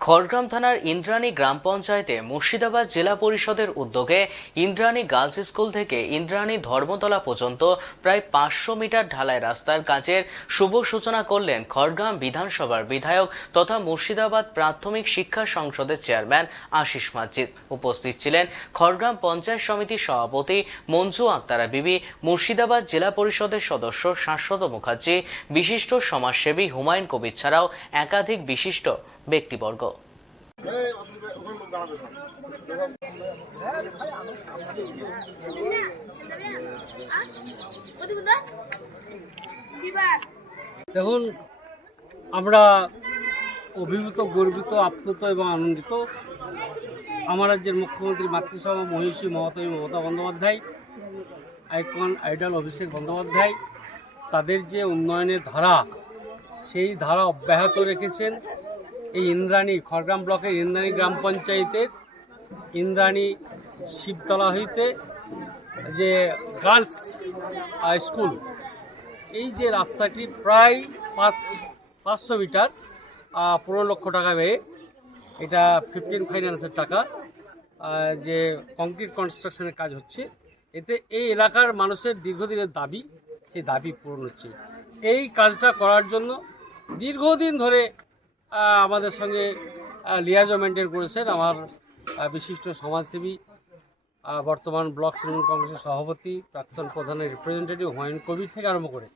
খড়গ্রাম থানার ইন্দ্রাণী গ্রাম পঞ্চায়েতে মুর্শিদাবাদ জেলা পরিষদের উদ্যোগে ইন্দ্রাণী গার্লস স্কুল থেকে ইন্দ্রাণী ধর্মতলা পর্যন্ত প্রায় পাঁচশো মিটার ঢালাই রাস্তার কাজের শুভ সূচনা করলেন খড়গ্রাম বিধানসভার বিধায়ক তথা মুর্শিদাবাদ প্রাথমিক শিক্ষা সংসদের চেয়ারম্যান আশিস মাজিদ। উপস্থিত ছিলেন খড়গ্রাম পঞ্চায়েত সমিতির সভাপতি মঞ্জু আক্তারা বিবি, মুর্শিদাবাদ জেলা পরিষদের সদস্য শাশ্বত মুখার্জি, বিশিষ্ট সমাজসেবী হুমায়ুন কবির ছাড়াও একাধিক বিশিষ্ট ব্যক্তিবর্গ। দেখুন, আমরা অভিভূত, গর্বিত, আপ্লুত এবং আনন্দিত। আমার রাজ্যের মুখ্যমন্ত্রী মাতৃসভা মহিষী মমতামী মমতা বন্দ্যোপাধ্যায়, আইকন আইডল অভিষেক বন্দ্যোপাধ্যায়, তাদের যে উন্নয়নের ধারা, সেই ধারা অব্যাহত রেখেছেন। এই ইন্দ্রাণী, খড়গ্রাম ব্লকের ইন্দ্রাণী গ্রাম পঞ্চায়েতের ইন্দ্রাণী শিবতলা হইতে যে গার্লস স্কুল, এই যে রাস্তাটি প্রায় পাঁচ, পাঁচশো মিটার পনেরো লক্ষ টাকা ব্যয়ে। এটা ফিফটিন ফাইন্যান্সের টাকা যে কংক্রিট কনস্ট্রাকশনের কাজ হচ্ছে। এতে এই এলাকার মানুষের দীর্ঘদিনের দাবি, সেই দাবি পূরণ হচ্ছে। এই কাজটা করার জন্য দীর্ঘদিন ধরে আমাদের সঙ্গে লিয়াজো মেনটেন করেছেন আমার বিশিষ্ট সমাজসেবী বর্তমান ব্লক তৃণমূল কংগ্রেসের সভাপতি, প্রাক্তন প্রধানের রিপ্রেজেন্টেটিভ হুমায়ুন কবির থেকে আরম্ভ করে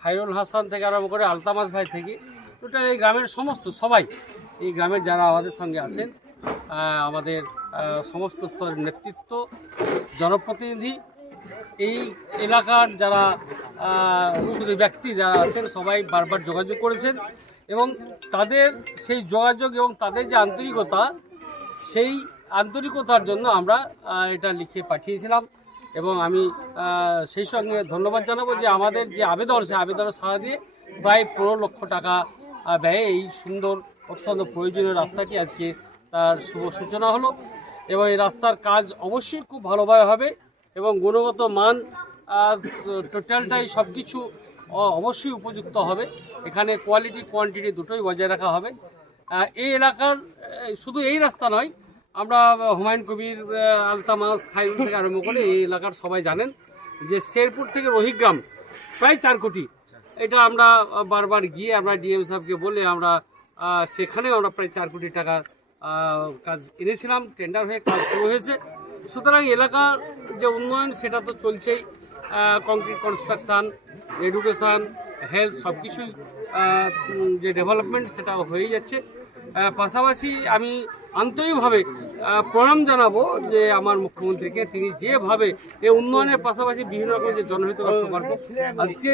খাইরুল হাসান থেকে আরম্ভ করে, আলতামাস ভাই থেকে, টোটাল এই গ্রামের সমস্ত সবাই, এই গ্রামের যারা আমাদের সঙ্গে আছেন আমাদের সমস্ত স্তরের নেতৃত্ব, জনপ্রতিনিধি এই এলাকার যারা শুধু ব্যক্তি যারা আছেন, সবাই বারবার যোগাযোগ করেছেন এবং তাদের সেই যোগাযোগ এবং তাদের যে আন্তরিকতা, সেই আন্তরিকতার জন্য আমরা এটা লিখে পাঠিয়েছিলাম এবং আমি সেই সঙ্গে ধন্যবাদ জানাব যে আমাদের যে আবেদন, সেই আবেদনে সাড়া দিয়ে প্রায় পনেরো লক্ষ টাকা ব্যয়ে এই সুন্দর, অত্যন্ত প্রয়োজনীয় রাস্তাটি আজকে তার শুভ সূচনা হলো এবং এই রাস্তার কাজ অবশ্যই খুব ভালোভাবে হবে। এবং গুণগত মান টোটালটাই সব কিছু অবশ্যই উপযুক্ত হবে। এখানে কোয়ালিটি কোয়ান্টিটি দুটোই বজায় রাখা হবে। এই এলাকার শুধু এই রাস্তা নয়, আমরা হুমায়ুন কবির আলতামাস খাইরুল থেকে আরম্ভ করে এই এলাকার সবাই জানেন যে শেরপুর থেকে রোহিগ্রাম প্রায় চার কোটি। এটা আমরা বারবার গিয়ে আমরা ডিএম সাহেবকে বলে আমরা সেখানে আমরা প্রায় চার কোটি টাকা কাজ এনেছিলাম টেন্ডার হয়ে কাজ শুরু হয়েছে। সুতরাং এলাকার যে উন্নয়ন, সেটা তো চলছেই। কংক্রিট কনস্ট্রাকশান এডুকেশান হেলথ সব কিছুই যে ডেভেলপমেন্ট সেটা হয়েই যাচ্ছে। পাশাপাশি আমি আন্তরিকভাবে প্রণাম জানাব যে আমার মুখ্যমন্ত্রীকে তিনি যেভাবে এই উন্নয়নের পাশাপাশি বিভিন্ন রকম যে জনহিত প্রকল্প আজকে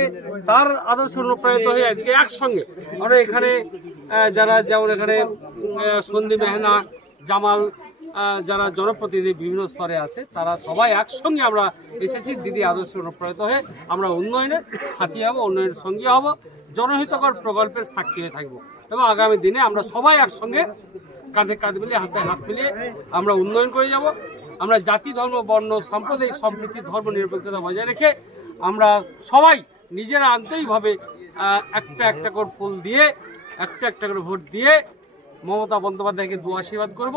তার আদর্শ অনুপ্রাণিত হয়ে আজকে একসঙ্গে আমরা এখানে যারা যেমন এখানে সন্দীপ মেহনা, জামাল যারা জনপ্রতিনিধি বিভিন্ন স্তরে আছে, তারা সবাই একসঙ্গে আমরা এসেছি। দিদি আদর্শ অনুপ্রাণিত হয়ে আমরা উন্নয়নের সাথী হব, উন্নয়নের সঙ্গী হব, জনহিতকর প্রকল্পের সাক্ষী হয়ে থাকব এবং আগামী দিনে আমরা সবাই একসঙ্গে কাঁধে কাঁধ মিলিয়ে, হাতে হাত মিলিয়ে আমরা উন্নয়ন করে যাব। আমরা জাতি, ধর্ম, বর্ণ, সাম্প্রদায়িক সম্প্রীতি, ধর্ম নিরপেক্ষতা বজায় রেখে আমরা সবাই নিজেরা আন্তরিকভাবে একটা একটা করে ফুল দিয়ে, একটা একটা করে ভোট দিয়ে মমতা বন্দ্যোপাধ্যায়কে দু আশীর্বাদ করব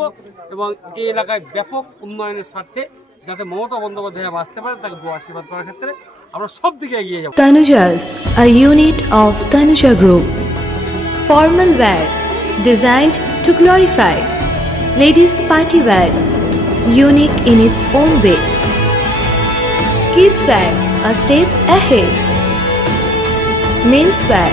এবং এই এলাকায় ব্যাপক উন্নয়নের স্বার্থে যাতে মমতা বন্দ্যোপাধ্যায় বাঁচতে পারে তাকে দু আশীর্বাদ করার ক্ষেত্রে আমরা সব দিকে এগিয়ে যাব Tanuja's, a unit of Tanuja Group. Formal wear, designed to glorify. Ladies' party wear, unique in its own way. Kids wear, a step ahead. Men's wear,